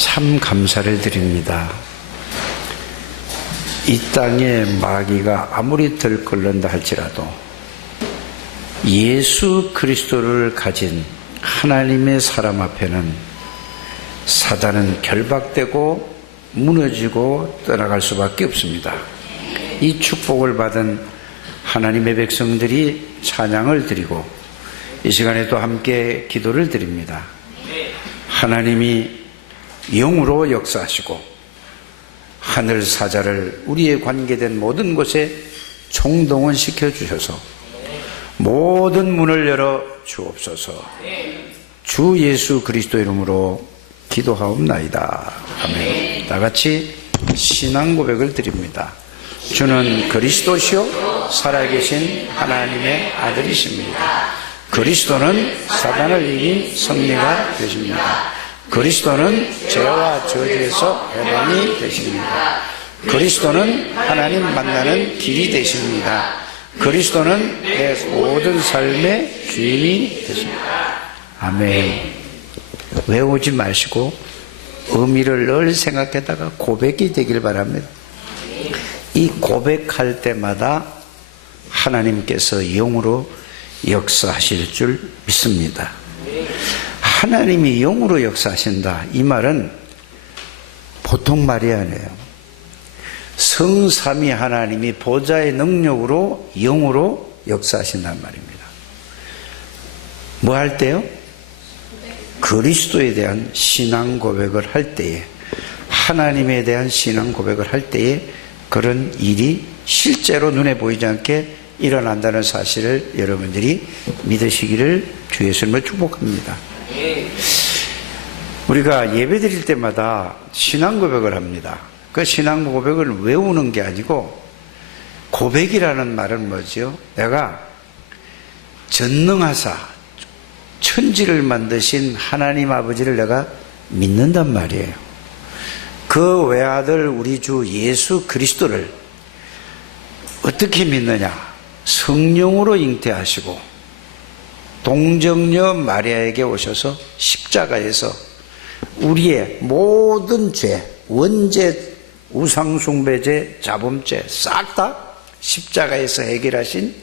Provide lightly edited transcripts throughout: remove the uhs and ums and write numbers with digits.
참 감사를 드립니다. 이 땅에 마귀가 아무리 들끓는다 할지라도 예수 그리스도를 가진 하나님의 사람 앞에는 사단은 결박되고 무너지고 떠나갈 수밖에 없습니다. 이 축복을 받은 하나님의 백성들이 찬양을 드리고 이 시간에 또 함께 기도를 드립니다. 하나님이 영으로 역사하시고 하늘 사자를 우리의 관계된 모든 곳에 총동원시켜 주셔서 모든 문을 열어 주옵소서. 주 예수 그리스도 이름으로 기도하옵나이다. 아멘. 다 같이 신앙 고백을 드립니다. 주는 그리스도시요 살아계신 하나님의 아들이십니다. 그리스도는 사단을 이긴 승리가 되십니다. 그리스도는 죄와 저주에서 해방이 되십니다. 그리스도는 하나님 만나는 길이 되십니다. 그리스도는 내 모든 삶의 주인이 되십니다. 아멘. 외우지 마시고 의미를 늘 생각했다가 고백이 되길 바랍니다. 이 고백할 때마다 하나님께서 영으로 역사하실 줄 믿습니다. 하나님이 영으로 역사하신다, 이 말은 보통 말이 아니에요. 성삼위 하나님이 보좌의 능력으로 영으로 역사하신다는 말입니다. 뭐 할 때요? 그리스도에 대한 신앙 고백을 할 때에, 하나님에 대한 신앙 고백을 할 때에 그런 일이 실제로 눈에 보이지 않게 일어난다는 사실을 여러분들이 믿으시기를 주 예수님을 축복합니다. 우리가 예배 드릴 때마다 신앙 고백을 합니다. 그 신앙 고백을 외우는 게 아니고, 고백이라는 말은 뭐죠? 내가 전능하사 천지를 만드신 하나님 아버지를 내가 믿는단 말이에요. 그 외아들 우리 주 예수 그리스도를 어떻게 믿느냐? 성령으로 잉태하시고 동정녀 마리아에게 오셔서 십자가에서 우리의 모든 죄, 원죄, 우상숭배죄, 자범죄 싹 다 십자가에서 해결하신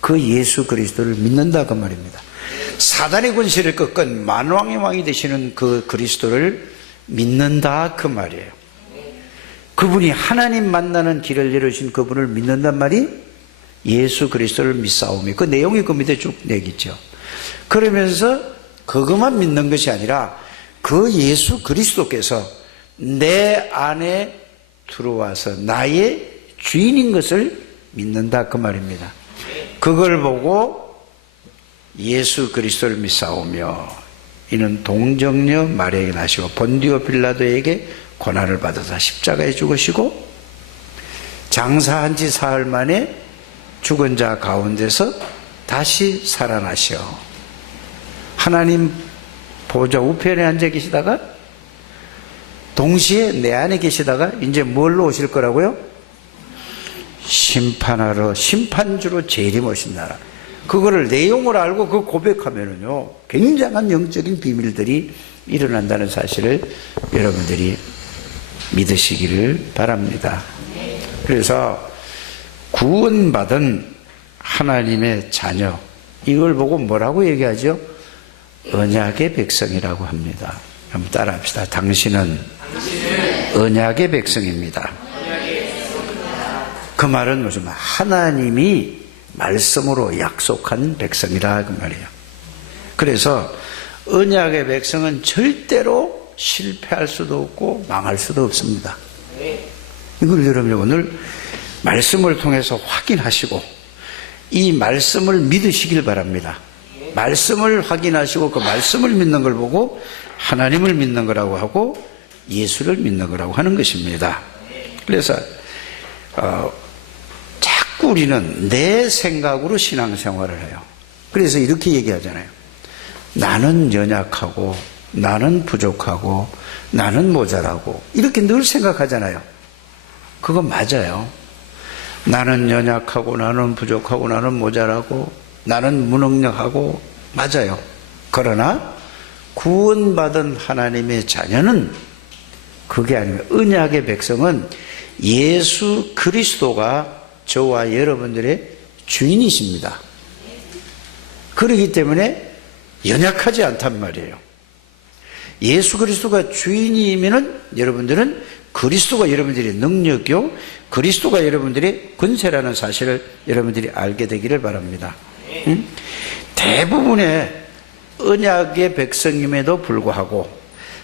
그 예수 그리스도를 믿는다, 그 말입니다. 사단의 권세를 꺾은 만왕의 왕이 되시는 그 그리스도를 믿는다, 그 말이에요. 그분이 하나님 만나는 길을 열으신 그분을 믿는단 말이 예수 그리스도를 믿사오며, 그 내용이 그 밑에 쭉 내기죠. 그러면서 그것만 믿는 것이 아니라 그 예수 그리스도께서 내 안에 들어와서 나의 주인인 것을 믿는다, 그 말입니다. 그걸 보고 예수 그리스도를 믿사오며 이는 동정녀 마리아에게 나시고 본디오 빌라도에게 고난을 받아서 십자가에 죽으시고 장사한 지 사흘 만에 죽은 자 가운데서 다시 살아나시어 하나님 보좌 우편에 앉아 계시다가 동시에 내 안에 계시다가 이제 뭘로 오실 거라고요? 심판하러, 심판주로 재림하신다라. 그거를 내용을 알고 그 고백하면은요, 굉장한 영적인 비밀들이 일어난다는 사실을 여러분들이 믿으시기를 바랍니다. 그래서 구원받은 하나님의 자녀, 이걸 보고 뭐라고 얘기하죠? 언약의 백성이라고 합니다. 한번 따라 합시다. 당신은 언약의 백성입니다. 그 말은 무슨 말? 하나님이 말씀으로 약속한 백성이라, 그 말이에요. 그래서 언약의 백성은 절대로 실패할 수도 없고 망할 수도 없습니다. 이걸 여러분이 오늘 말씀을 통해서 확인하시고 이 말씀을 믿으시길 바랍니다. 말씀을 확인하시고 그 말씀을 믿는 걸 보고 하나님을 믿는 거라고 하고 예수를 믿는 거라고 하는 것입니다. 그래서 자꾸 우리는 내 생각으로 신앙생활을 해요. 그래서 이렇게 얘기하잖아요. 나는 연약하고 나는 부족하고 나는 모자라고 이렇게 늘 생각하잖아요. 그거 맞아요. 나는 연약하고 나는 부족하고 나는 모자라고 나는 무능력하고 맞아요. 그러나 구원받은 하나님의 자녀는 그게 아니고 언약의 백성은 예수 그리스도가 저와 여러분들의 주인이십니다. 그렇기 때문에 연약하지 않단 말이에요. 예수 그리스도가 주인이면은 여러분들은 그리스도가 여러분들의 능력이요, 그리스도가 여러분들의 권세라는 사실을 여러분들이 알게 되기를 바랍니다. 대부분의 언약의 백성임에도 불구하고,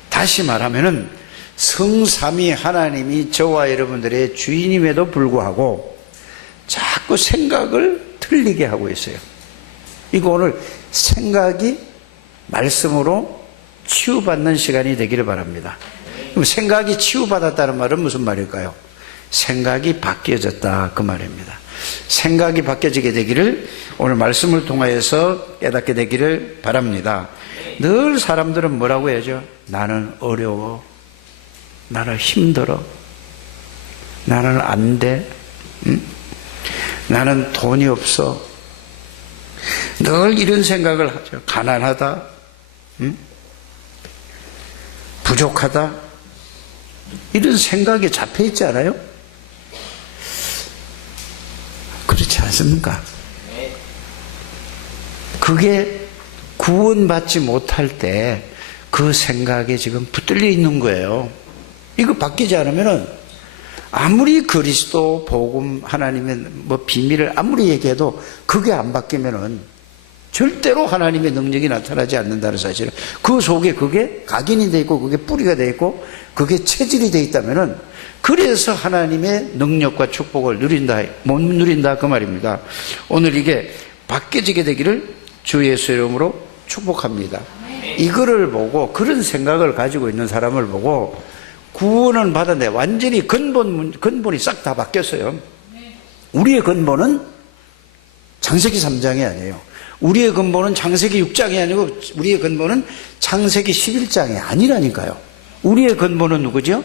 다시 말하면은 성삼위 하나님이 저와 여러분들의 주인임에도 불구하고 자꾸 생각을 틀리게 하고 있어요. 이거 오늘 생각이 말씀으로 치유받는 시간이 되기를 바랍니다. 그럼 생각이 치유받았다는 말은 무슨 말일까요? 생각이 바뀌어졌다, 그 말입니다. 생각이 바뀌어지게 되기를 오늘 말씀을 통하여서 깨닫게 되기를 바랍니다. 늘 사람들은 뭐라고 해야죠? 나는 어려워, 나는 힘들어, 나는 안 돼, 나는 돈이 없어. 늘 이런 생각을 하죠. 가난하다, 부족하다, 이런 생각에 잡혀 있지 않아요? 그렇지 않습니까? 그게 구원받지 못할 때 그 생각에 지금 붙들려 있는 거예요. 이거 바뀌지 않으면은 아무리 그리스도 복음 하나님의 뭐 비밀을 아무리 얘기해도 그게 안 바뀌면은 절대로 하나님의 능력이 나타나지 않는다는 사실을, 그 속에 그게 각인이 돼 있고 그게 뿌리가 돼 있고 그게 체질이 돼 있다면은, 그래서 하나님의 능력과 축복을 누린다, 못 누린다, 그 말입니다. 오늘 이게 바뀌어지게 되기를 주 예수 이름으로 축복합니다. 이거를 보고, 그런 생각을 가지고 있는 사람을 보고 구원은 받았는데 완전히 근본이 싹 다 바뀌었어요. 우리의 근본은 창세기 3장이 아니에요. 우리의 근본은 창세기 6장이 아니고 우리의 근본은 창세기 11장이 아니라니까요. 우리의 근본은 누구죠?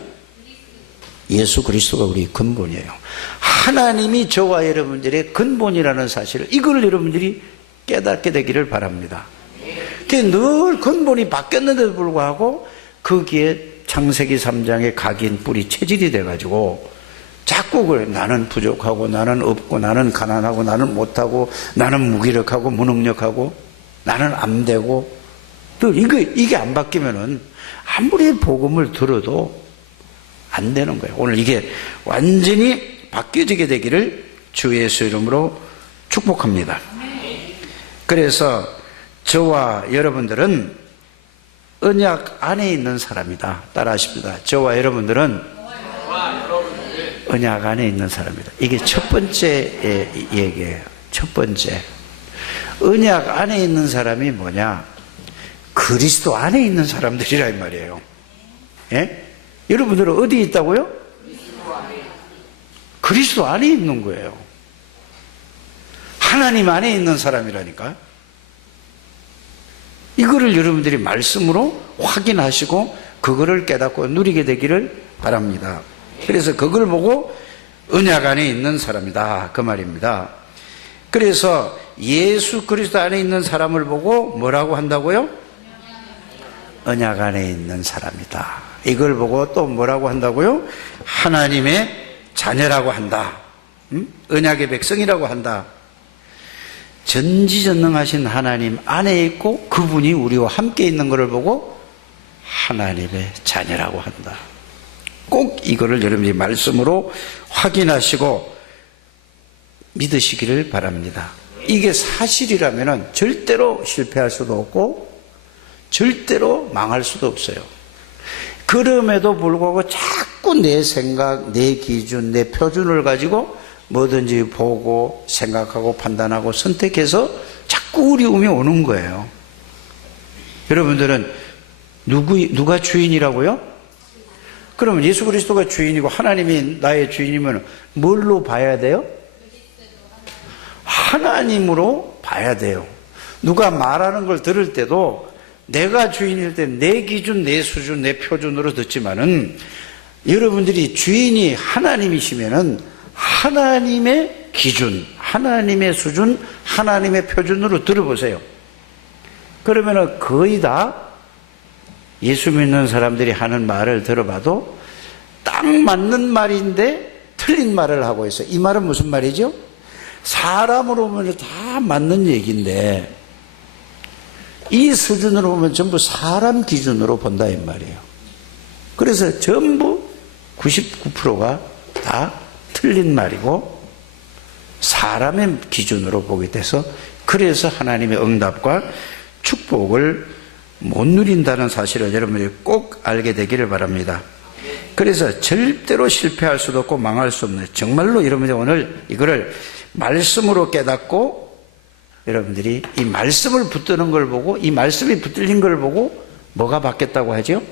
예수 그리스도가 우리의 근본이에요. 하나님이 저와 여러분들의 근본이라는 사실을, 이걸 여러분들이 깨닫게 되기를 바랍니다. 늘 근본이 바뀌었는데도 불구하고 거기에 창세기 3장의 각인 뿌리 체질이 돼가지고 자꾸 그래, 나는 부족하고 나는 없고 나는 가난하고 나는 못하고 나는 무기력하고 무능력하고 나는 안 되고, 또 이게 안 바뀌면은 아무리 복음을 들어도 안 되는 거예요. 오늘 이게 완전히 바뀌어지게 되기를 주 예수 이름으로 축복합니다. 그래서 저와 여러분들은 언약 안에 있는 사람이다. 따라하십니다. 저와 여러분들은 언약 안에 있는 사람이다. 이게 첫 번째 얘기예요. 첫 번째. 언약 안에 있는 사람이 뭐냐? 그리스도 안에 있는 사람들이라 이 말이에요. 예? 여러분들은 어디에 있다고요? 그리스도 안에 있는 거예요. 하나님 안에 있는 사람이라니까. 이거를 여러분들이 말씀으로 확인하시고 그거를 깨닫고 누리게 되기를 바랍니다. 그래서 그걸 보고 언약 안에 있는 사람이다, 그 말입니다. 그래서 예수 그리스도 안에 있는 사람을 보고 뭐라고 한다고요? 언약 안에 있는 사람이다. 이걸 보고 또 뭐라고 한다고요? 하나님의 자녀라고 한다. 언약의 백성이라고 한다. 전지전능하신 하나님 안에 있고 그분이 우리와 함께 있는 것을 보고 하나님의 자녀라고 한다. 꼭 이거를 여러분이 말씀으로 확인하시고 믿으시기를 바랍니다. 이게 사실이라면 절대로 실패할 수도 없고 절대로 망할 수도 없어요. 그럼에도 불구하고 자꾸 내 생각, 내 기준, 내 표준을 가지고 뭐든지 보고 생각하고 판단하고 선택해서 자꾸 어려움이 오는 거예요. 여러분들은 누가 주인이라고요? 그러면 예수 그리스도가 주인이고 하나님이 나의 주인이면 뭘로 봐야 돼요? 하나님으로 봐야 돼요. 누가 말하는 걸 들을 때도 내가 주인일 때 내 기준, 내 수준, 내 표준으로 듣지만은 여러분들이 주인이 하나님이시면은 하나님의 기준, 하나님의 수준, 하나님의 표준으로 들어보세요. 그러면은 거의 다 예수 믿는 사람들이 하는 말을 들어봐도 딱 맞는 말인데 틀린 말을 하고 있어요. 이 말은 무슨 말이죠? 사람으로 보면 다 맞는 얘기인데 이 수준으로 보면 전부 사람 기준으로 본다 이 말이에요. 그래서 전부 99%가 다 틀린 말이고 사람의 기준으로 보게 돼서 그래서 하나님의 응답과 축복을 못 누린다는 사실을 여러분들이 꼭 알게 되기를 바랍니다. 그래서 절대로 실패할 수도 없고 망할 수 없는, 정말로 여러분들이 오늘 이거를 말씀으로 깨닫고 여러분들이 이 말씀을 붙드는 걸 보고 이 말씀이 붙들린 걸 보고 뭐가 바뀌었다고 하죠?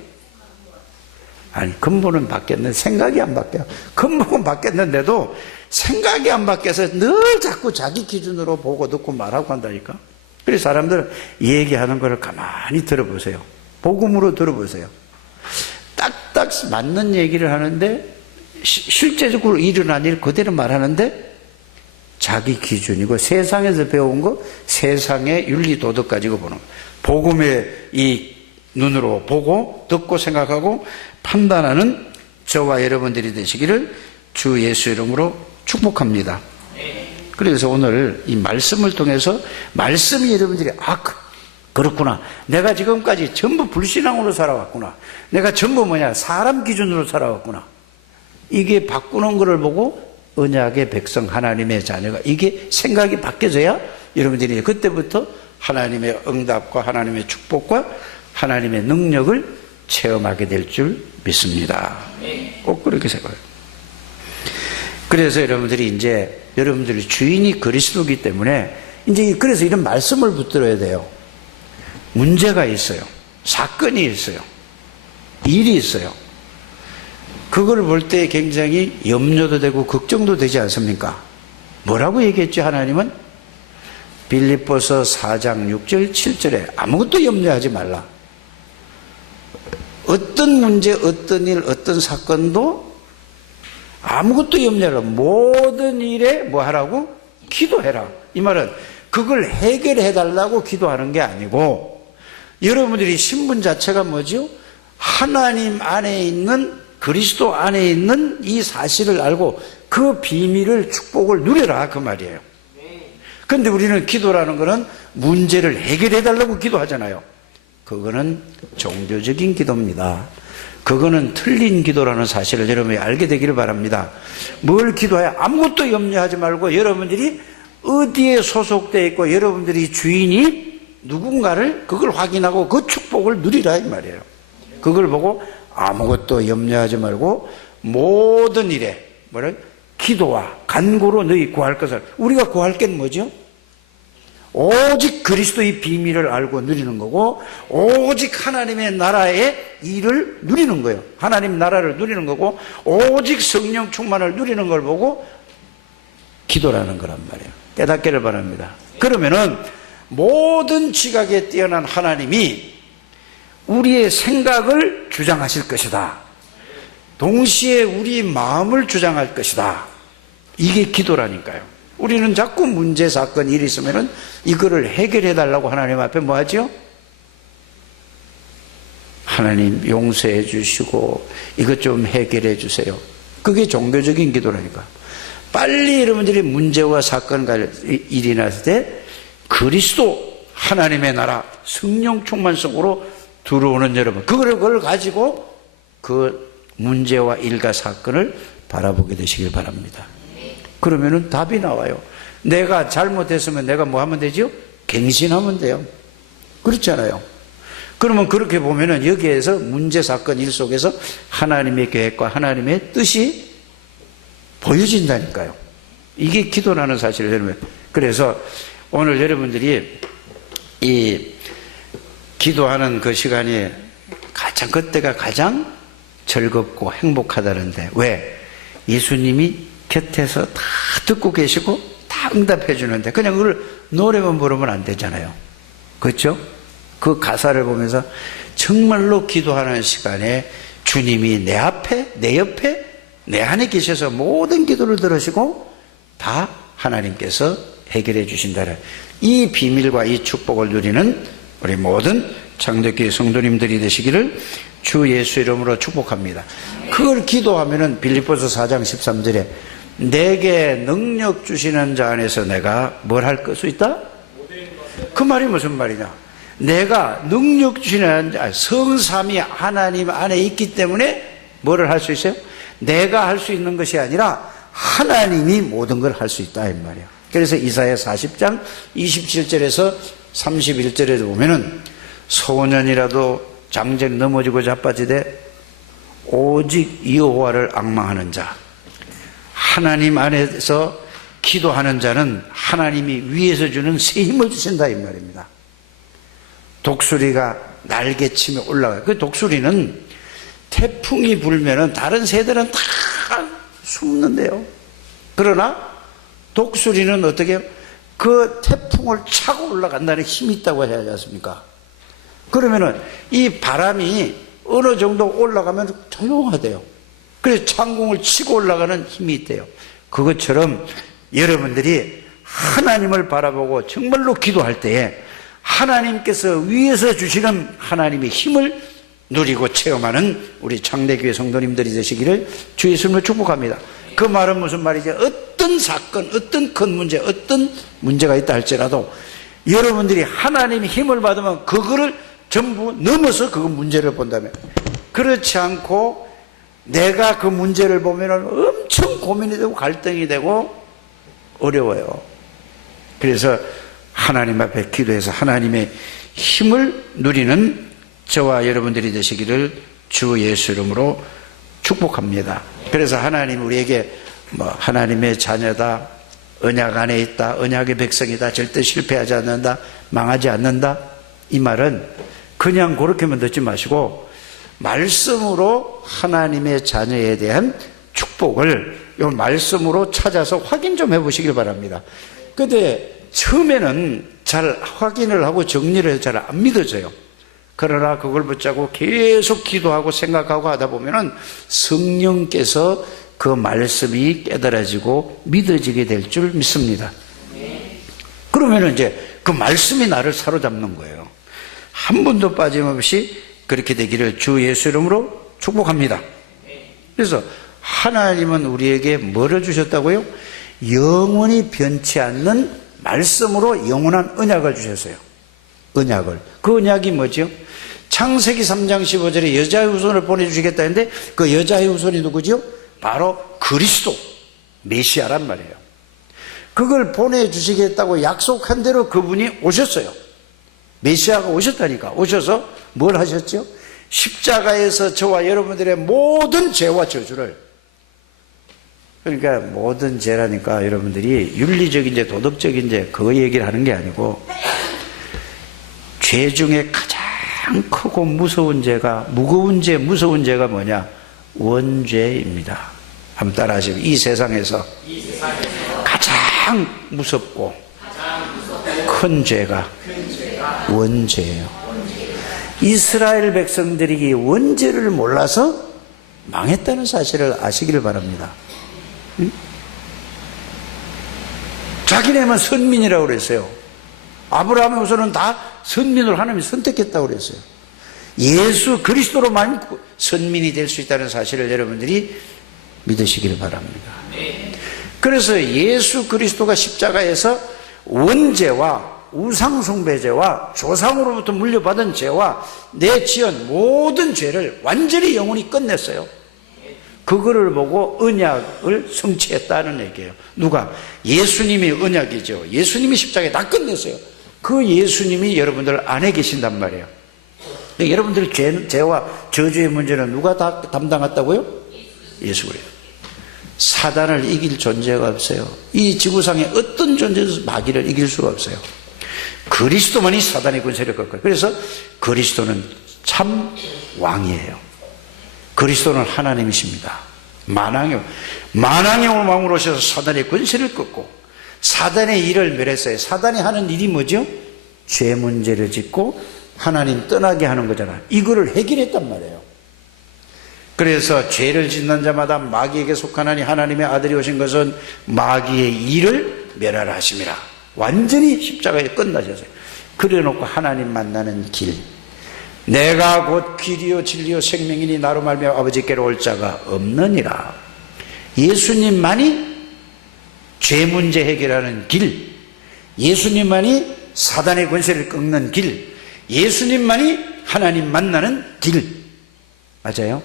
아니, 근본은 바뀌었는데 생각이 안 바뀌어요. 근본은 바뀌었는데도 생각이 안 바뀌어서 늘 자꾸 자기 기준으로 보고 듣고 말하고 한다니까. 그래서 사람들은 얘기하는 걸 가만히 들어보세요. 복음으로 들어보세요. 딱딱 맞는 얘기를 하는데 실제적으로 일어난 일 그대로 말하는데 자기 기준이고 세상에서 배운 거 세상의 윤리 도덕 가지고 보는 거. 복음의 이 눈으로 보고 듣고 생각하고 판단하는 저와 여러분들이 되시기를 주 예수 이름으로 축복합니다. 그래서 오늘 이 말씀을 통해서 말씀이 여러분들이 그렇구나, 내가 지금까지 전부 불신앙으로 살아왔구나, 내가 전부 사람 기준으로 살아왔구나, 이게 바꾸는 것을 보고 언약의 백성 하나님의 자녀가 이게 생각이 바뀌어져야 여러분들이 그때부터 하나님의 응답과 하나님의 축복과 하나님의 능력을 체험하게 될 줄 믿습니다. 꼭 그렇게 생각해요. 그래서 여러분들이 이제 여러분들이 주인이 그리스도이기 때문에 이제 그래서 이런 말씀을 붙들어야 돼요. 문제가 있어요. 사건이 있어요. 일이 있어요. 그걸 볼 때 굉장히 염려도 되고 걱정도 되지 않습니까? 뭐라고 얘기했죠? 하나님은 빌립보서 4장 6절 7절에 아무것도 염려하지 말라. 어떤 문제, 어떤 일, 어떤 사건도 아무것도 염려하라. 모든 일에 뭐 하라고? 기도해라. 이 말은 그걸 해결해 달라고 기도하는 게 아니고 여러분들이 신분 자체가 뭐죠? 하나님 안에 있는, 그리스도 안에 있는 이 사실을 알고 그 비밀을, 축복을 누려라 그 말이에요. 그런데 우리는 기도라는 거는 문제를 해결해 달라고 기도하잖아요. 그거는 종교적인 기도입니다. 그거는 틀린 기도라는 사실을 여러분이 알게 되기를 바랍니다. 뭘 기도해야? 아무것도 염려하지 말고 여러분들이 어디에 소속되어 있고 여러분들이 주인이 누군가를 그걸 확인하고 그 축복을 누리라 이 말이에요. 그걸 보고 아무것도 염려하지 말고 모든 일에 기도와 간구로 너희 구할 것을. 우리가 구할 게 뭐죠? 오직 그리스도의 비밀을 알고 누리는 거고 오직 하나님의 나라의 일을 누리는 거예요. 하나님 나라를 누리는 거고 오직 성령 충만을 누리는 걸 보고 기도라는 거란 말이에요. 깨닫기를 바랍니다. 그러면은 모든 지각에 뛰어난 하나님이 우리의 생각을 주장하실 것이다. 동시에 우리 마음을 주장할 것이다. 이게 기도라니까요. 우리는 자꾸 문제, 사건, 일이 있으면은 이거를 해결해 달라고 하나님 앞에 뭐 하죠? 하나님 용서해 주시고 이것 좀 해결해 주세요. 그게 종교적인 기도라니까. 빨리 여러분들이 문제와 사건, 일이 났을 때 그리스도 하나님의 나라 성령 충만 속으로 들어오는 여러분, 그걸 가지고 그 문제와 일과 사건을 바라보게 되시길 바랍니다. 그러면은 답이 나와요. 내가 잘못했으면 내가 뭐 하면 되죠? 갱신하면 돼요. 그렇잖아요. 그러면 그렇게 보면은 여기에서 문제, 사건, 일 속에서 하나님의 계획과 하나님의 뜻이 보여진다니까요. 이게 기도라는 사실을 여러분. 그래서 오늘 여러분들이 이 기도하는 그 시간이 그때가 가장 즐겁고 행복하다는데 왜? 예수님이 곁에서 다 듣고 계시고 다 응답해 주는데 그냥 그걸 노래만 부르면 안 되잖아요. 그렇죠? 그 가사를 보면서 정말로 기도하는 시간에 주님이 내 앞에, 내 옆에, 내 안에 계셔서 모든 기도를 들으시고 다 하나님께서 해결해 주신다는 이 비밀과 이 축복을 누리는 우리 모든 창덕교회 성도님들이 되시기를 주 예수 이름으로 축복합니다. 그걸 기도하면은 빌립보서 4장 13절에 내게 능력 주시는 자 안에서 내가 뭘 할 수 있다? 그 말이 무슨 말이냐? 내가 능력 주시는 자, 성삼위 하나님 안에 있기 때문에 뭐를 할 수 있어요? 내가 할 수 있는 것이 아니라 하나님이 모든 걸 할 수 있다 이 말이에요. 그래서 이사야 40장 27절에서 31절에 보면은 소년이라도 장전이 넘어지고 자빠지되 오직 여호와를 앙망하는 자, 하나님 안에서 기도하는 자는 하나님이 위에서 주는 새 힘을 주신다 이 말입니다. 독수리가 날개치며 올라가요. 그 독수리는 태풍이 불면은 다른 새들은 다 숨는데요. 그러나 독수리는 어떻게 해요? 그 태풍을 차고 올라간다는 힘이 있다고 해야 하지 않습니까? 그러면은 이 바람이 어느 정도 올라가면 조용하대요. 그래서 창공을 치고 올라가는 힘이 있대요. 그것처럼 여러분들이 하나님을 바라보고 정말로 기도할 때에 하나님께서 위에서 주시는 하나님의 힘을 누리고 체험하는 우리 창대교회 성도님들이 되시기를 주 예수님을 축복합니다. 그 말은 무슨 말이죠? 어떤 사건, 어떤 큰 문제, 어떤 문제가 있다 할지라도 여러분들이 하나님의 힘을 받으면 그거를 전부 넘어서 그 문제를 본다면, 그렇지 않고 내가 그 문제를 보면 엄청 고민이 되고 갈등이 되고 어려워요. 그래서 하나님 앞에 기도해서 하나님의 힘을 누리는 저와 여러분들이 되시기를 주 예수 이름으로 축복합니다. 그래서 하나님 우리에게 하나님의 자녀다, 언약 안에 있다, 언약의 백성이다, 절대 실패하지 않는다, 망하지 않는다, 이 말은 그냥 그렇게만 듣지 마시고 말씀으로 하나님의 자녀에 대한 축복을 이 말씀으로 찾아서 확인 좀 해보시길 바랍니다. 근데 처음에는 잘 확인을 하고 정리를 해서 잘 안 믿어져요. 그러나 그걸 붙잡고 계속 기도하고 생각하고 하다 보면은 성령께서 그 말씀이 깨달아지고 믿어지게 될 줄 믿습니다. 그러면은 이제 그 말씀이 나를 사로잡는 거예요. 한 번도 빠짐없이 그렇게 되기를 주 예수 이름으로 축복합니다. 그래서 하나님은 우리에게 뭐를 주셨다고요? 영원히 변치 않는 말씀으로 영원한 언약을 주셨어요. 언약을. 그 언약이 뭐죠? 창세기 3장 15절에 여자의 후손을 보내주시겠다 했는데 그 여자의 후손이 누구죠? 바로 그리스도, 메시아란 말이에요. 그걸 보내주시겠다고 약속한 대로 그분이 오셨어요. 메시아가 오셨다니까. 오셔서 뭘 하셨죠? 십자가에서 저와 여러분들의 모든 죄와 저주를, 그러니까 모든 죄라니까 여러분들이 윤리적인 죄, 도덕적인 죄 그 얘기를 하는 게 아니고 죄 중에 가장 크고 무서운 죄가, 무거운 죄, 무서운 죄가 뭐냐? 원죄입니다. 한번 따라 하시면, 이 세상에서 가장 무섭고 큰 죄가 원죄예요. 이스라엘 백성들이 원죄를 몰라서 망했다는 사실을 아시기를 바랍니다. 응? 자기네만 선민이라고 그랬어요. 아브라함의 후손은 다 선민으로 하나님이 선택했다고 그랬어요. 예수 그리스도로만 선민이 될 수 있다는 사실을 여러분들이 믿으시기를 바랍니다. 그래서 예수 그리스도가 십자가에서 원죄와 우상숭배죄와 조상으로부터 물려받은 죄와 내 지은 모든 죄를 완전히 영원히 끝냈어요. 그거를 보고 언약을 성취했다는 얘기예요. 누가? 예수님이 언약이죠. 예수님이 십자가에 다 끝냈어요. 그 예수님이 여러분들 안에 계신단 말이에요. 여러분들 죄와 저주의 문제는 누가 다 담당했다고요? 예수 그래요. 사단을 이길 존재가 없어요. 이 지구상에 어떤 존재도 마귀를 이길 수가 없어요. 그리스도만이 사단의 권세를 꺾어요. 그래서 그리스도는 참 왕이에요. 그리스도는 하나님이십니다. 만왕의 왕으로 오셔서 사단의 권세를 꺾고 사단의 일을 멸했어요. 사단이 하는 일이 뭐죠? 죄 문제를 짓고 하나님 떠나게 하는 거잖아요. 이거를 해결했단 말이에요. 그래서 죄를 짓는 자마다 마귀에게 속하나니 하나님의 아들이 오신 것은 마귀의 일을 멸하라 하심이라. 완전히 십자가에 끝나셨어요. 그래놓고 하나님 만나는 길, 내가 곧 길이요 진리요 생명이니 나로 말미암아 아버지께로 올 자가 없느니라. 예수님만이 죄 문제 해결하는 길, 예수님만이 사단의 권세를 꺾는 길, 예수님만이 하나님 만나는 길. 맞아요?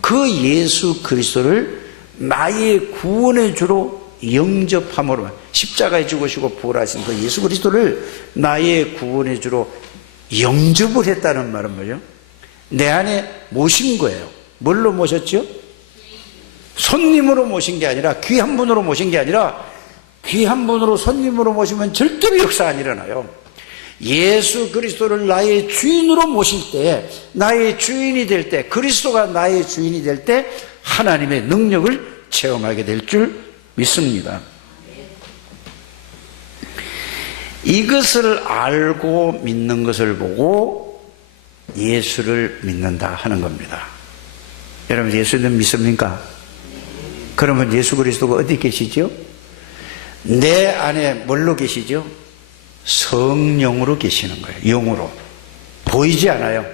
그 예수 그리스도를 나의 구원의 주로 영접함으로, 십자가에 죽으시고 부활하신 그 예수 그리스도를 나의 구원의 주로 영접을 했다는 말은 뭐죠? 내 안에 모신 거예요. 뭘로 모셨죠? 손님으로 모신 게 아니라, 귀한 분으로 모신 게 아니라, 귀한 분으로 손님으로 모시면 절대로 역사 안 일어나요. 예수 그리스도를 나의 주인으로 모실 때, 나의 주인이 될 때, 그리스도가 나의 주인이 될 때 하나님의 능력을 체험하게 될 줄 믿습니다. 이것을 알고 믿는 것을 보고 예수를 믿는다 하는 겁니다. 여러분, 예수님 믿습니까? 그러면 예수 그리스도가 어디 계시죠? 내 안에 뭘로 계시죠? 성령으로 계시는 거예요. 영으로. 보이지 않아요.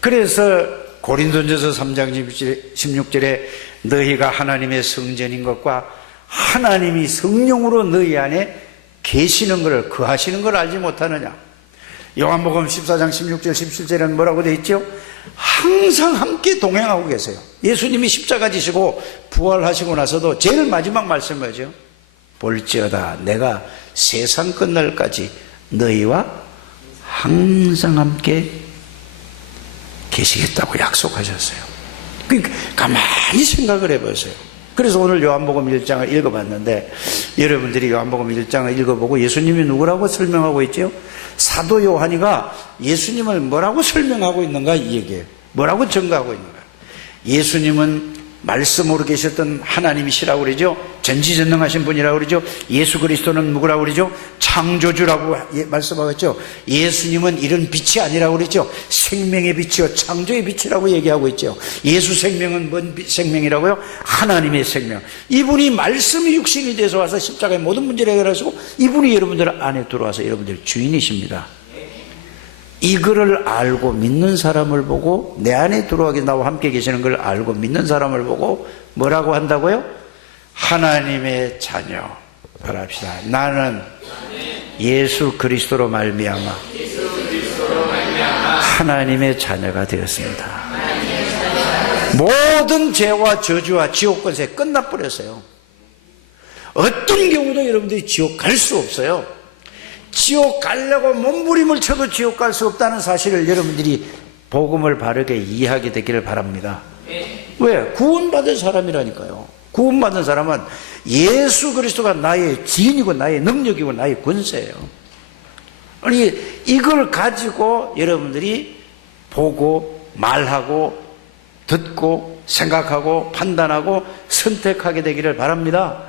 그래서 고린도전서 3장 16절에 너희가 하나님의 성전인 것과 하나님이 성령으로 너희 안에 계시는 것을, 거하시는 걸 알지 못하느냐. 요한복음 14장 16절 17절에는 뭐라고 되어 있죠? 항상 함께 동행하고 계세요. 예수님이 십자가 지시고 부활하시고 나서도 제일 마지막 말씀 뭐죠? 볼지어다 내가 세상 끝날까지 너희와 항상 함께 계시겠다고 약속하셨어요. 그러니까 가만히 생각을 해보세요. 그래서 오늘 요한복음 1장을 읽어봤는데, 여러분들이 요한복음 1장을 읽어보고 예수님이 누구라고 설명하고 있죠? 사도 요한이가 예수님을 뭐라고 설명하고 있는가, 이 얘기예요. 뭐라고 증거하고 있는가. 예수님은 말씀으로 계셨던 하나님이시라고 그러죠. 전지전능하신 분이라고 그러죠. 예수 그리스도는 누구라고 그러죠? 창조주라고 말씀하고 있죠. 예수님은 이런 빛이 아니라고 그러죠. 생명의 빛이요 창조의 빛이라고 얘기하고 있죠. 예수 생명은 뭔 생명이라고요? 하나님의 생명. 이분이 말씀이 육신이 돼서 와서 십자가의 모든 문제를 해결하시고, 이분이 여러분들 안에 들어와서 여러분들 주인이십니다. 이거를 알고 믿는 사람을 보고, 내 안에 들어와서 나와 함께 계시는 걸 알고 믿는 사람을 보고 뭐라고 한다고요? 하나님의 자녀. 바랍시다. 나는 예수 그리스도로 말미암아 하나님의 자녀가 되었습니다. 모든 죄와 저주와 지옥 권세 끝나버렸어요. 어떤 경우도 여러분들이 지옥 갈 수 없어요. 지옥 가려고 몸부림을 쳐도 지옥 갈 수 없다는 사실을 여러분들이 복음을 바르게 이해하게 되기를 바랍니다. 왜? 구원받은 사람이라니까요. 구원받은 사람은 예수 그리스도가 나의 지인이고 나의 능력이고 나의 권세예요. 아니, 이걸 가지고 여러분들이 보고 말하고 듣고 생각하고 판단하고 선택하게 되기를 바랍니다.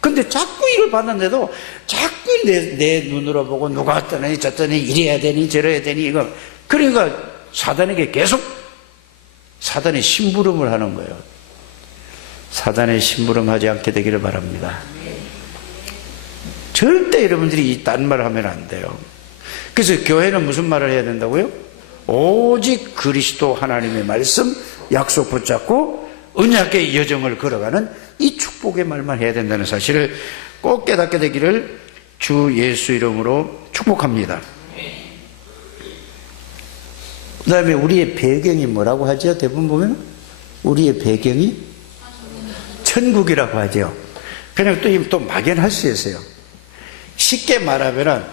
근데 자꾸 이걸 봤는데도 자꾸 내 눈으로 보고 누가 어떠니 저떠니 이래야 되니 저래야 되니 이거, 그러니까 사단에게 계속 사단의 심부름을 하는 거예요. 사단의 심부름하지 않게 되기를 바랍니다. 절대 여러분들이 딴 말을 하면 안 돼요. 그래서 교회는 무슨 말을 해야 된다고요? 오직 그리스도 하나님의 말씀 약속 붙잡고 언약의 여정을 걸어가는 이 축복의 말만 해야 된다는 사실을 꼭 깨닫게 되기를 주 예수 이름으로 축복합니다. 그 다음에 우리의 배경이 뭐라고 하죠? 대부분 보면 우리의 배경이 천국이라고 하죠. 그냥 또 막연할 수 있어요. 쉽게 말하면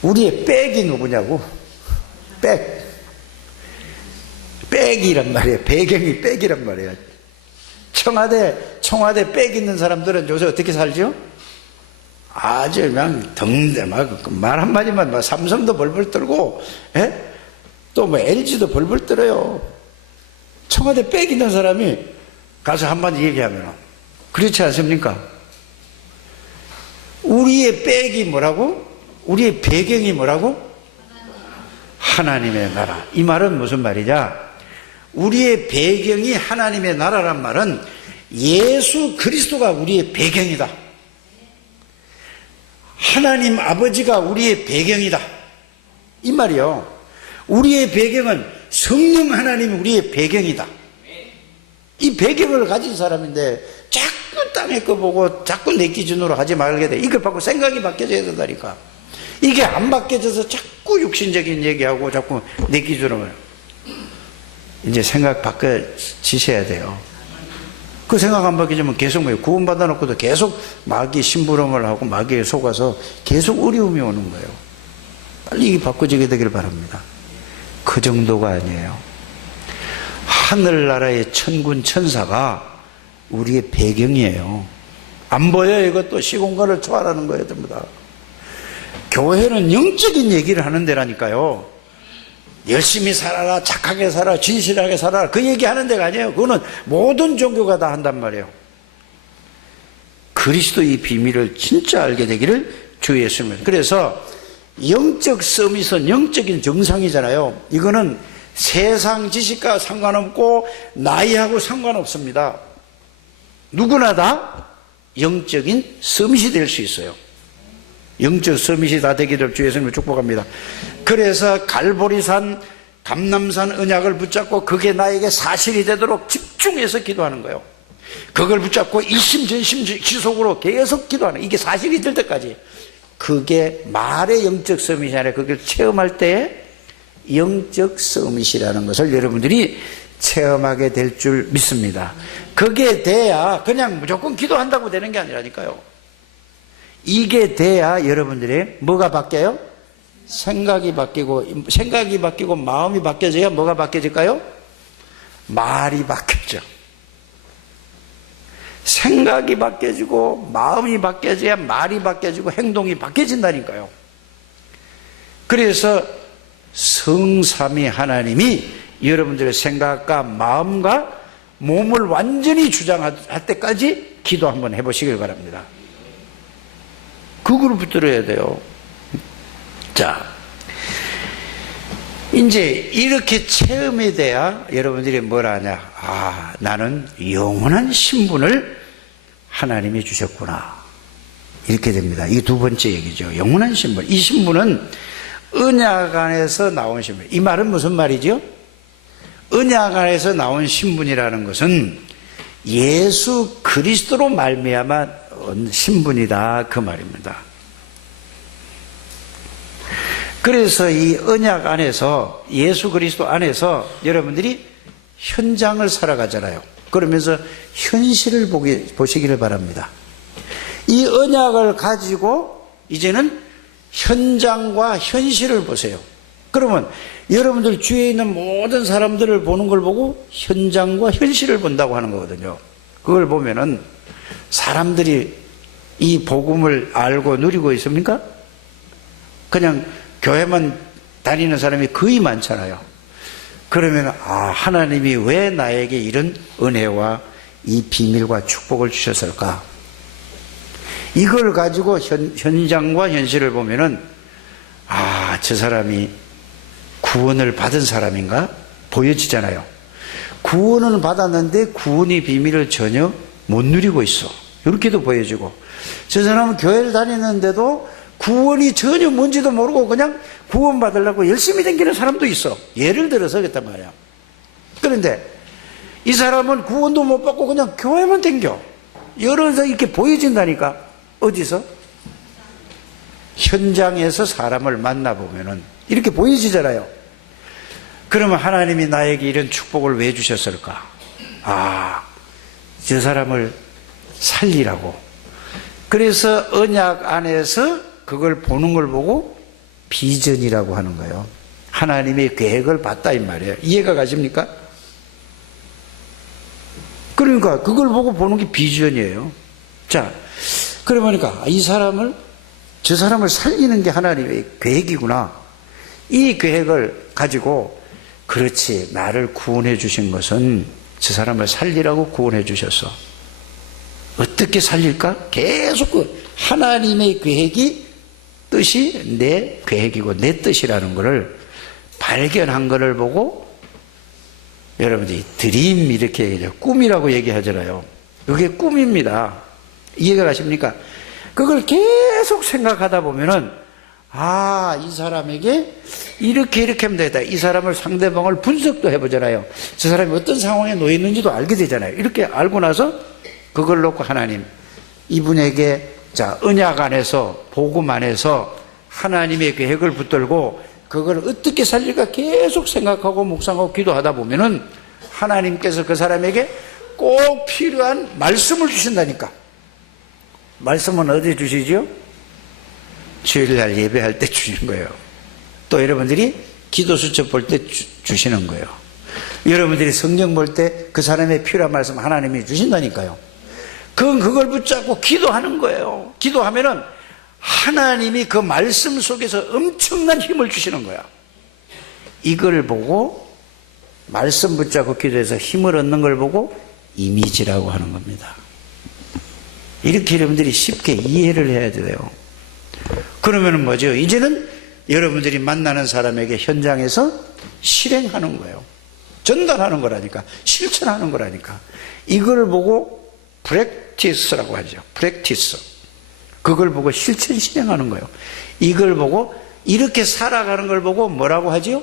우리의 백이 누구냐고. 백이란 말이에요. 배경이 백이란 말이에요. 청와대 백 있는 사람들은 요새 어떻게 살죠? 아주 그냥 말 한마디만 막 삼성도 벌벌 떨고, 또 뭐 LG도 벌벌 떨어요. 청와대 백 있는 사람이 가서 한마디 얘기하면, 그렇지 않습니까? 우리의 백이 뭐라고? 우리의 배경이 뭐라고? 하나님의 나라. 이 말은 무슨 말이냐? 우리의 배경이 하나님의 나라란 말은 예수 그리스도가 우리의 배경이다. 하나님 아버지가 우리의 배경이다. 이 말이요. 우리의 배경은 성령 하나님이 우리의 배경이다. 이 배경을 가진 사람인데 자꾸 땅에 거 보고 자꾸 내 기준으로 하지 말게 돼. 이걸 바꾸고 생각이 바뀌어져야 된다니까. 이게 안 바뀌어져서 자꾸 육신적인 얘기하고 자꾸 내 기준으로. 이제 생각 바꿔지셔야 돼요. 그 생각 안 바뀌면 계속 구원받아 놓고도 계속 마귀 심부름을 하고 마귀에 속아서 계속 어려움이 오는 거예요. 빨리 바꿔지게 되기를 바랍니다. 그 정도가 아니에요. 하늘나라의 천군 천사가 우리의 배경이에요. 안 보여요. 이것도 시공간을 초월하는 거예요. 전부 다. 교회는 영적인 얘기를 하는 데라니까요. 열심히 살아라, 착하게 살아, 진실하게 살아라, 그 얘기하는 데가 아니에요. 그거는 모든 종교가 다 한단 말이에요. 그리스도의 비밀을 진짜 알게 되기를 주 예수님. 그래서 영적 서밋은 영적인 정상이잖아요. 이거는 세상 지식과 상관없고 나이하고 상관없습니다. 누구나 다 영적인 서밋이 될 수 있어요. 영적 서밋이 다 되기를 주 예수님을 축복합니다. 그래서 갈보리산, 감람산 언약을 붙잡고 그게 나에게 사실이 되도록 집중해서 기도하는 거예요. 그걸 붙잡고 일심전심 지속으로 계속 기도하는, 이게 사실이 될 때까지. 그게 말의 영적 서밋이 아니라 그걸 체험할 때 영적 서밋이라는 것을 여러분들이 체험하게 될 줄 믿습니다. 그게 돼야 그냥 무조건 기도한다고 되는 게 아니라니까요. 이게 돼야 여러분들의 뭐가 바뀌어요? 생각이 바뀌고 마음이 바뀌어져야 뭐가 바뀌어질까요? 말이 바뀌죠. 생각이 바뀌어지고 마음이 바뀌어져야 말이 바뀌어지고 행동이 바뀌어진다니까요. 그래서 성삼위 하나님이 여러분들의 생각과 마음과 몸을 완전히 주장할 때까지 기도 한번 해보시길 바랍니다. 그거를 붙들어야 돼요. 자, 이제 이렇게 체험이 돼야 여러분들이 뭘 하냐? 아, 나는 영원한 신분을 하나님이 주셨구나. 이렇게 됩니다. 이게 두 번째 얘기죠. 영원한 신분. 이 신분은 언약 안에서 나온 신분. 이 말은 무슨 말이죠? 언약 안에서 나온 신분이라는 것은 예수 그리스도로 말미암아 신분이다, 그 말입니다. 그래서 이 언약 안에서, 예수 그리스도 안에서 여러분들이 현장을 살아가잖아요. 그러면서 현실을 보시기를 바랍니다. 이 언약을 가지고 이제는 현장과 현실을 보세요. 그러면 여러분들 주위에 있는 모든 사람들을 보는 걸 보고 현장과 현실을 본다고 하는 거거든요. 그걸 보면은 사람들이 이 복음을 알고 누리고 있습니까? 그냥 교회만 다니는 사람이 거의 많잖아요. 그러면 하나님이 왜 나에게 이런 은혜와 이 비밀과 축복을 주셨을까? 이걸 가지고 현장과 현실을 보면은 저 사람이 구원을 받은 사람인가? 보여지잖아요. 구원은 받았는데 구원의 비밀을 전혀 못 누리고 있어. 이렇게도 보여지고, 저 사람은 교회를 다니는데도 구원이 전혀 뭔지도 모르고 그냥 구원 받으려고 열심히 다니는 사람도 있어. 예를 들어서 그랬단 말이야. 그런데 이 사람은 구원도 못 받고 그냥 교회만 다녀. 여러서 이렇게 보여진다니까. 어디서? 현장에서 사람을 만나보면은 이렇게 보여지잖아요. 그러면 하나님이 나에게 이런 축복을 왜 주셨을까? 저 사람을 살리라고. 그래서 언약 안에서 그걸 보는 걸 보고 비전이라고 하는 거예요. 하나님의 계획을 봤다, 이 말이에요. 이해가 가십니까? 그러니까 그걸 보고 보는 게 비전이에요. 자, 그러니까 저 사람을 살리는 게 하나님의 계획이구나. 이 계획을 가지고, 그렇지, 나를 구원해 주신 것은 저 사람을 살리라고 구원해 주셨어. 어떻게 살릴까? 계속 그 하나님의 계획이, 뜻이 내 계획이고 내 뜻이라는 것을 발견한 것을 보고, 여러분들이 드림 이렇게 얘기하죠. 꿈이라고 얘기하잖아요. 그게 꿈입니다. 이해가 가십니까? 그걸 계속 생각하다 보면은 이 사람에게 이렇게 하면 되겠다. 이 사람을 상대방을 분석도 해보잖아요. 저 사람이 어떤 상황에 놓여 있는지도 알게 되잖아요. 이렇게 알고 나서 그걸 놓고 하나님, 이분에게 언약 안에서, 복음 안에서 하나님의 계획을 붙들고 그걸 어떻게 살릴까 계속 생각하고 묵상하고 기도하다 보면은 하나님께서 그 사람에게 꼭 필요한 말씀을 주신다니까. 말씀은 어디 주시죠? 주일날 예배할 때 주시는 거예요. 또 여러분들이 기도 수첩 볼 때 주시는 거예요. 여러분들이 성경 볼 때 그 사람의 필요한 말씀 하나님이 주신다니까요. 그걸 붙잡고 기도하는 거예요. 기도하면은 하나님이 그 말씀 속에서 엄청난 힘을 주시는 거야. 이걸 보고, 말씀 붙잡고 기도해서 힘을 얻는 걸 보고 이미지라고 하는 겁니다. 이렇게 여러분들이 쉽게 이해를 해야 돼요. 그러면 뭐죠? 이제는 여러분들이 만나는 사람에게 현장에서 실행하는 거예요. 전달하는 거라니까. 실천하는 거라니까. 이걸 보고 프랙티스라고 하죠. 프랙티스. 그걸 보고 실천 실행하는 거예요. 이걸 보고 이렇게 살아가는 걸 보고 뭐라고 하죠?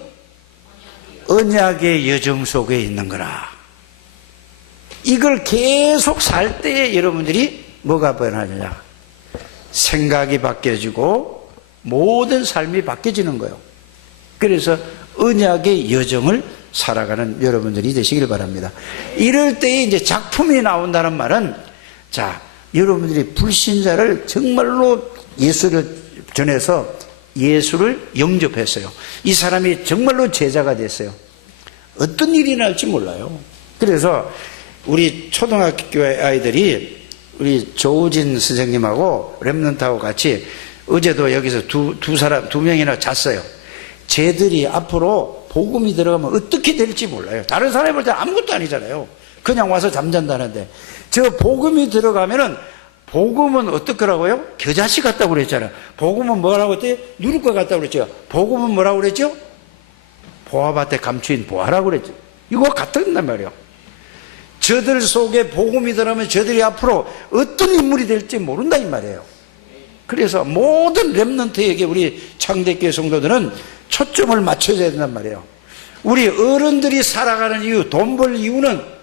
언약의 여정 속에 있는 거라. 이걸 계속 살 때에 여러분들이 뭐가 변하느냐? 생각이 바뀌어지고 모든 삶이 바뀌어지는 거예요. 그래서 언약의 여정을 살아가는 여러분들이 되시길 바랍니다. 이럴 때에 이제 작품이 나온다는 말은, 여러분들이 불신자를 정말로 예수를 전해서 예수를 영접했어요. 이 사람이 정말로 제자가 됐어요. 어떤 일이 날지 몰라요. 그래서 우리 초등학교 아이들이 우리 조우진 선생님하고 렘넌트하고 같이 어제도 여기서 두 명이나 잤어요. 쟤들이 앞으로 복음이 들어가면 어떻게 될지 몰라요. 다른 사람이 볼 때 아무것도 아니잖아요. 그냥 와서 잠잔다는데, 저 복음이 들어가면은, 복음은 어떻더라고요? 겨자씨 같다고 그랬잖아요. 복음은 뭐라고 했대요? 누를 것 같다고 그랬죠. 복음은 뭐라고 그랬죠? 보아밭에 감추인 보아라고 그랬죠. 이거 같단 말이에요. 저들 속에 복음이 들어가면 저들이 앞으로 어떤 인물이 될지 모른다 이 말이에요. 그래서 모든 렘넌트에게 우리 창대교회 성도들은 초점을 맞춰줘야 된단 말이에요. 우리 어른들이 살아가는 이유, 돈 벌 이유는,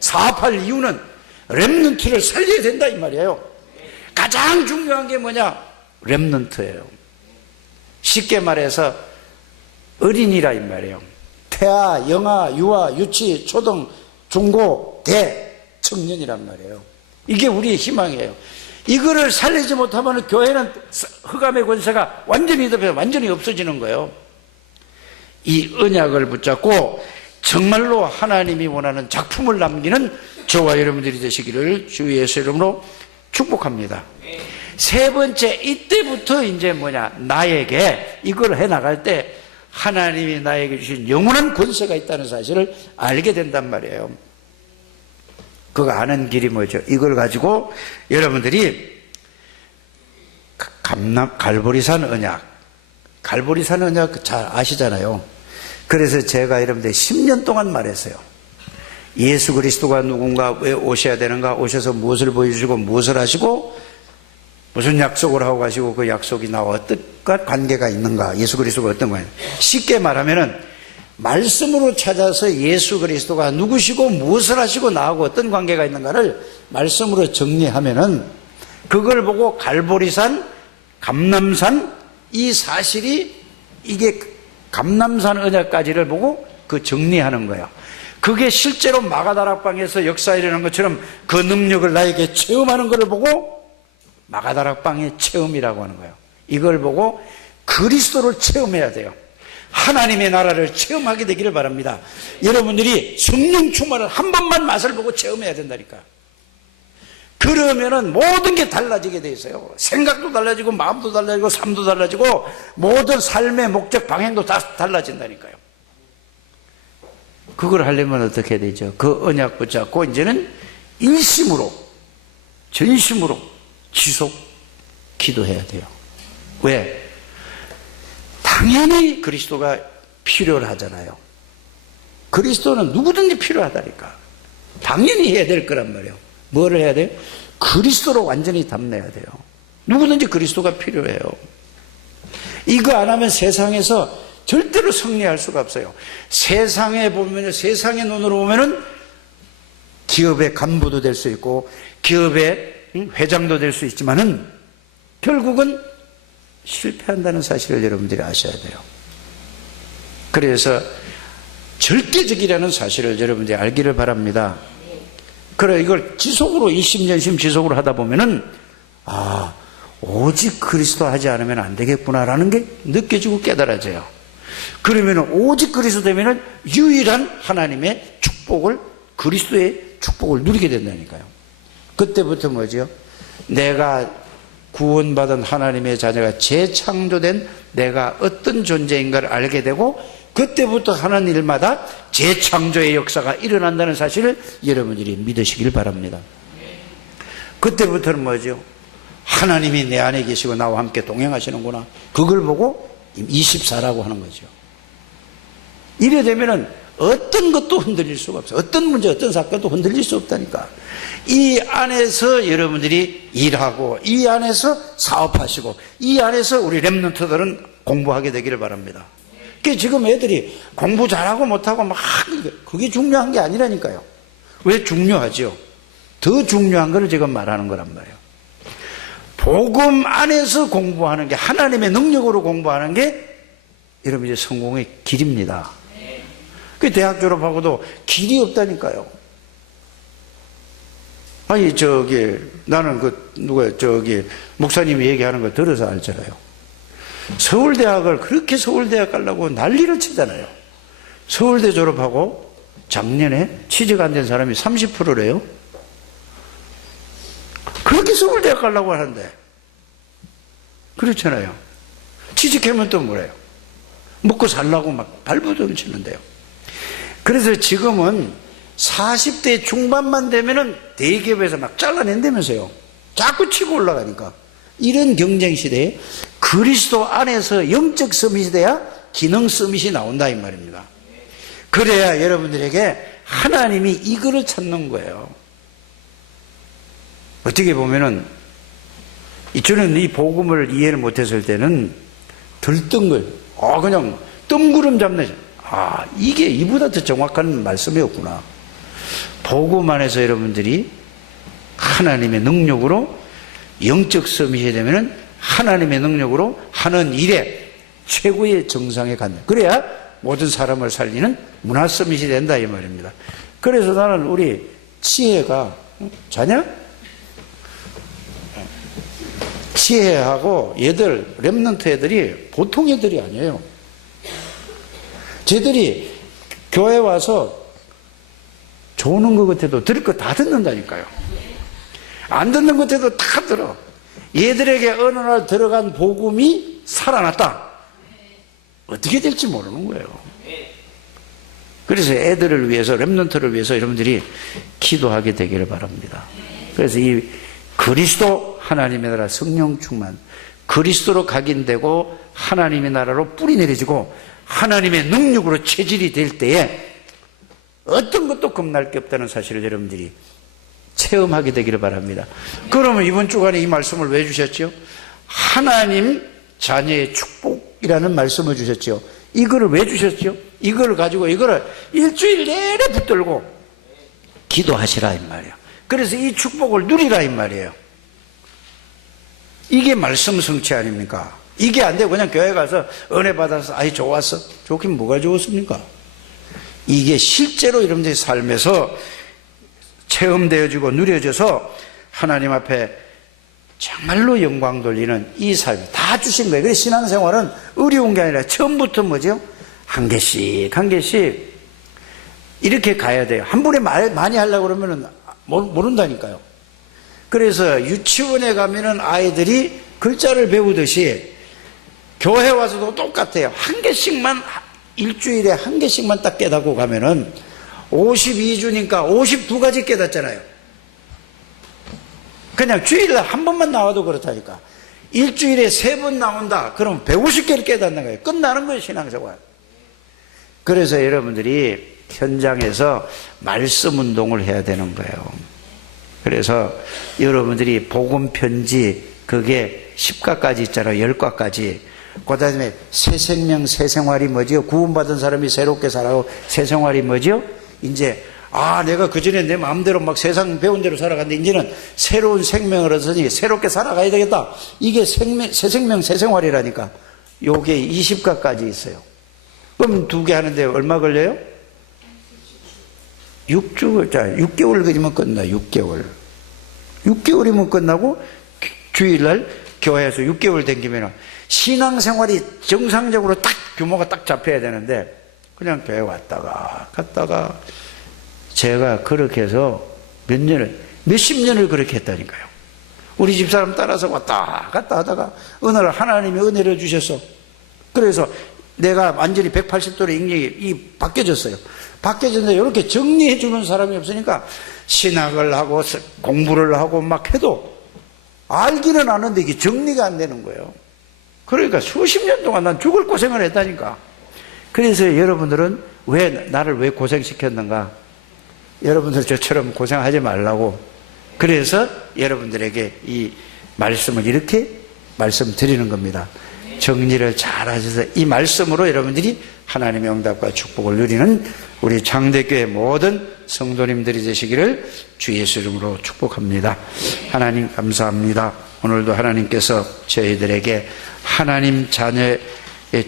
사업할 이유는 렘넌트를 살려야 된다 이 말이에요. 가장 중요한 게 뭐냐? 렘넌트예요. 쉽게 말해서 어린이라 이 말이에요. 태아, 영아, 유아, 유치, 초등, 중고, 대, 청년이란 말이에요. 이게 우리의 희망이에요. 이거를 살리지 못하면 교회는 흑암의 권세가 완전히 덮여서 완전히 없어지는 거예요. 이 언약을 붙잡고 정말로 하나님이 원하는 작품을 남기는 저와 여러분들이 되시기를 주 예수 이름으로 축복합니다. 세 번째, 이때부터 이제 나에게 이걸 해나갈 때 하나님이 나에게 주신 영원한 권세가 있다는 사실을 알게 된단 말이에요. 그거 아는 길이 뭐죠? 이걸 가지고 여러분들이 갈보리산 언약, 갈보리산 언약 잘 아시잖아요. 그래서 제가 여러분들 10년 동안 말했어요. 예수 그리스도가 누군가, 왜 오셔야 되는가, 오셔서 무엇을 보여주시고 무엇을 하시고 무슨 약속을 하고 가시고 그 약속이 나와 어떤 관계가 있는가, 예수 그리스도가 어떤 거예요. 쉽게 말하면은 말씀으로 찾아서 예수 그리스도가 누구시고 무엇을 하시고 나하고 어떤 관계가 있는가를 말씀으로 정리하면은 그걸 보고 갈보리산, 감람산, 이 사실이 이게 감람산 언약까지를 보고 그 정리하는 거예요. 그게 실제로 마가다락방에서 역사에 일어난 것처럼 그 능력을 나에게 체험하는 것을 보고 마가다락방의 체험이라고 하는 거예요. 이걸 보고 그리스도를 체험해야 돼요. 하나님의 나라를 체험하게 되기를 바랍니다. 여러분들이 성령 충만을 한 번만 맛을 보고 체험해야 된다니까. 그러면은 모든 게 달라지게 돼 있어요. 생각도 달라지고 마음도 달라지고 삶도 달라지고 모든 삶의 목적 방향도 다 달라진다니까요. 그걸 하려면 어떻게 해야 되죠? 그 언약 붙잡고 이제는 일심으로, 전심으로 지속 기도해야 돼요. 왜? 당연히 그리스도가 필요를 하잖아요. 그리스도는 누구든지 필요하다니까. 당연히 해야 될 거란 말이에요. 뭐를 해야 돼요? 그리스도로 완전히 담내야 돼요. 누구든지 그리스도가 필요해요. 이거 안 하면 세상에서 절대로 승리할 수가 없어요. 세상에 보면, 세상의 눈으로 보면은 기업의 간부도 될 수 있고 기업의 회장도 될 수 있지만은 결국은 실패한다는 사실을 여러분들이 아셔야 돼요. 그래서 절대적이라는 사실을 여러분들이 알기를 바랍니다. 그래, 이걸 지속으로, 일심전심 지속으로 하다 보면은, 아, 오직 그리스도 하지 않으면 안 되겠구나라는 게 느껴지고 깨달아져요. 그러면은 오직 그리스도 되면은 유일한 하나님의 축복을, 그리스도의 축복을 누리게 된다니까요. 그때부터 뭐죠? 내가 구원받은 하나님의 자녀가 재창조된 내가 어떤 존재인가를 알게 되고, 그때부터 하는 일마다 재창조의 역사가 일어난다는 사실을 여러분들이 믿으시길 바랍니다. 그때부터는 뭐죠? 하나님이 내 안에 계시고 나와 함께 동행하시는구나. 그걸 보고 24라고 하는 거죠. 이래 되면은 어떤 것도 흔들릴 수가 없어요. 어떤 문제, 어떤 사건도 흔들릴 수 없다니까. 이 안에서 여러분들이 일하고, 이 안에서 사업하시고, 이 안에서 우리 렘넌트들은 공부하게 되기를 바랍니다. 그게 지금 애들이 공부 잘하고 못하고 막, 그게 중요한 게 아니라니까요. 왜 중요하죠? 더 중요한 걸 지금 말하는 거란 말이에요. 복음 안에서 공부하는 게, 하나님의 능력으로 공부하는 게 여러분 이제 성공의 길입니다. 그 대학 졸업하고도 길이 없다니까요. 아니 나는 목사님이 얘기하는 거 들어서 알잖아요. 서울대학을 그렇게 서울대학 가려고 난리를 치잖아요. 서울대 졸업하고 작년에 취직 안 된 사람이 30%래요. 그렇게 서울대학 가려고 하는데 그렇잖아요. 취직하면 또 뭐래요? 먹고 살라고 막 발버둥 치는데요. 그래서 지금은 40대 중반만 되면은 대기업에서 막 잘라낸다면서요. 자꾸 치고 올라가니까. 이런 경쟁 시대에 그리스도 안에서 영적 서밋이 돼야 기능 서밋이 나온다 이 말입니다. 그래야 여러분들에게 하나님이 이거를 찾는 거예요. 어떻게 보면은 저는 이 복음을 이해를 못했을 때는 들뜬 거예요. 그냥 뜬구름 잡네. 이게 이보다 더 정확한 말씀이었구나. 복음 안에서 여러분들이 하나님의 능력으로 영적 서밋이 되면은 하나님의 능력으로 하는 일에 최고의 정상에 간다. 그래야 모든 사람을 살리는 문화 서밋이 된다 이 말입니다. 그래서 나는 우리 지혜가 자냐? 지혜하고 얘들 렘넌트 애들이 보통 애들이 아니에요. 쟤들이 교회 와서 조는 것 같아도 들을 거 다 듣는다니까요. 안 듣는 것 같아도 다 들어. 얘들에게 어느 날 들어간 복음이 살아났다. 어떻게 될지 모르는 거예요. 그래서 애들을 위해서, 렘넌트를 위해서 여러분들이 기도하게 되기를 바랍니다. 그래서 이 그리스도 하나님의 나라 성령 충만, 그리스도로 각인되고 하나님의 나라로 뿌리 내려지고 하나님의 능력으로 체질이 될 때에 어떤 것도 겁날 게 없다는 사실을 여러분들이 체험하게 되기를 바랍니다. 그러면 이번 주간에 이 말씀을 왜 주셨죠? 하나님 자녀의 축복이라는 말씀을 주셨죠. 이거를 왜 주셨죠? 이거를 가지고 이거를 일주일 내내 붙들고 기도하시라 이 말이에요. 그래서 이 축복을 누리라 이 말이에요. 이게 말씀 성취 아닙니까? 이게 안 되고 그냥 교회 가서 은혜 받아서 아이 좋았어. 좋긴 뭐가 좋았습니까? 이게 실제로 여러분들의 삶에서 체험되어지고 누려져서 하나님 앞에 정말로 영광 돌리는 이 삶 다 주신 거예요. 그래서 신앙생활은 어려운 게 아니라 처음부터 뭐죠? 한 개씩 한 개씩 이렇게 가야 돼요. 한 번에 많이 하려고 그러면 모른다니까요. 그래서 유치원에 가면은 아이들이 글자를 배우듯이 교회 와서도 똑같아요. 한 개씩만 일주일에 한 개씩만 딱 깨닫고 가면은 52주니까 52가지 깨닫잖아요. 그냥 주일에 한 번만 나와도 그렇다니까. 일주일에 3번 나온다. 그럼 150개를 깨닫는 거예요. 끝나는 거예요, 신앙생활. 그래서 여러분들이 현장에서 말씀 운동을 해야 되는 거예요. 그래서 여러분들이 복음 편지 그게 10과까지 있잖아요. 10과까지. 그 다음에 새 생명, 새 생활이 뭐지요? 구원받은 사람이 새롭게 살아가고 새 생활이 뭐지요? 이제 내가 그전에 내 마음대로 막 세상 배운 대로 살아갔는데 이제는 새로운 생명을 얻으니 새롭게 살아가야 되겠다. 이게 새 생명, 새 생활이라니까. 요게 20가까지 있어요. 그럼 2개 하는데 얼마 걸려요? 6개월 그리면 끝나. 6개월. 6개월이면 끝나고 주일날 교회에서 6개월 댕기면 신앙생활이 정상적으로 딱 규모가 딱 잡혀야 되는데 그냥 교회 왔다가 갔다가 제가 그렇게 해서 몇십 년을 그렇게 했다니까요. 우리 집사람 따라서 왔다 갔다 하다가 어느 날 하나님이 은혜를 주셨어. 그래서 내가 완전히 180도로 인격이 바뀌어졌어요. 바뀌어졌는데 이렇게 정리해 주는 사람이 없으니까 신학을 하고 공부를 하고 막 해도 알기는 아는데 이게 정리가 안 되는 거예요. 그러니까 수십 년 동안 난 죽을 고생을 했다니까. 그래서 여러분들은 나를 왜 고생시켰는가? 여러분들 저처럼 고생하지 말라고. 그래서 여러분들에게 이 말씀을 이렇게 말씀드리는 겁니다. 정리를 잘 하셔서 이 말씀으로 여러분들이 하나님의 응답과 축복을 누리는 우리 장대교회 모든 성도님들이 되시기를 주 예수 이름으로 축복합니다. 하나님 감사합니다. 오늘도 하나님께서 저희들에게 하나님 자녀의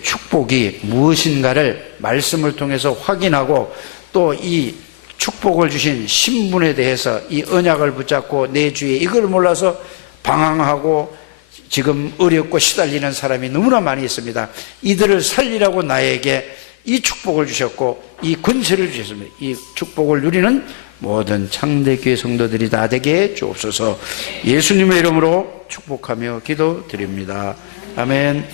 축복이 무엇인가를 말씀을 통해서 확인하고 또 이 축복을 주신 신분에 대해서 이 언약을 붙잡고 내 주위에 이걸 몰라서 방황하고 지금 어렵고 시달리는 사람이 너무나 많이 있습니다. 이들을 살리라고 나에게 이 축복을 주셨고 이 권세를 주셨습니다. 이 축복을 누리는 모든 창대교회 성도들이 다 되게 주옵소서. 예수님의 이름으로 축복하며 기도드립니다. 아멘.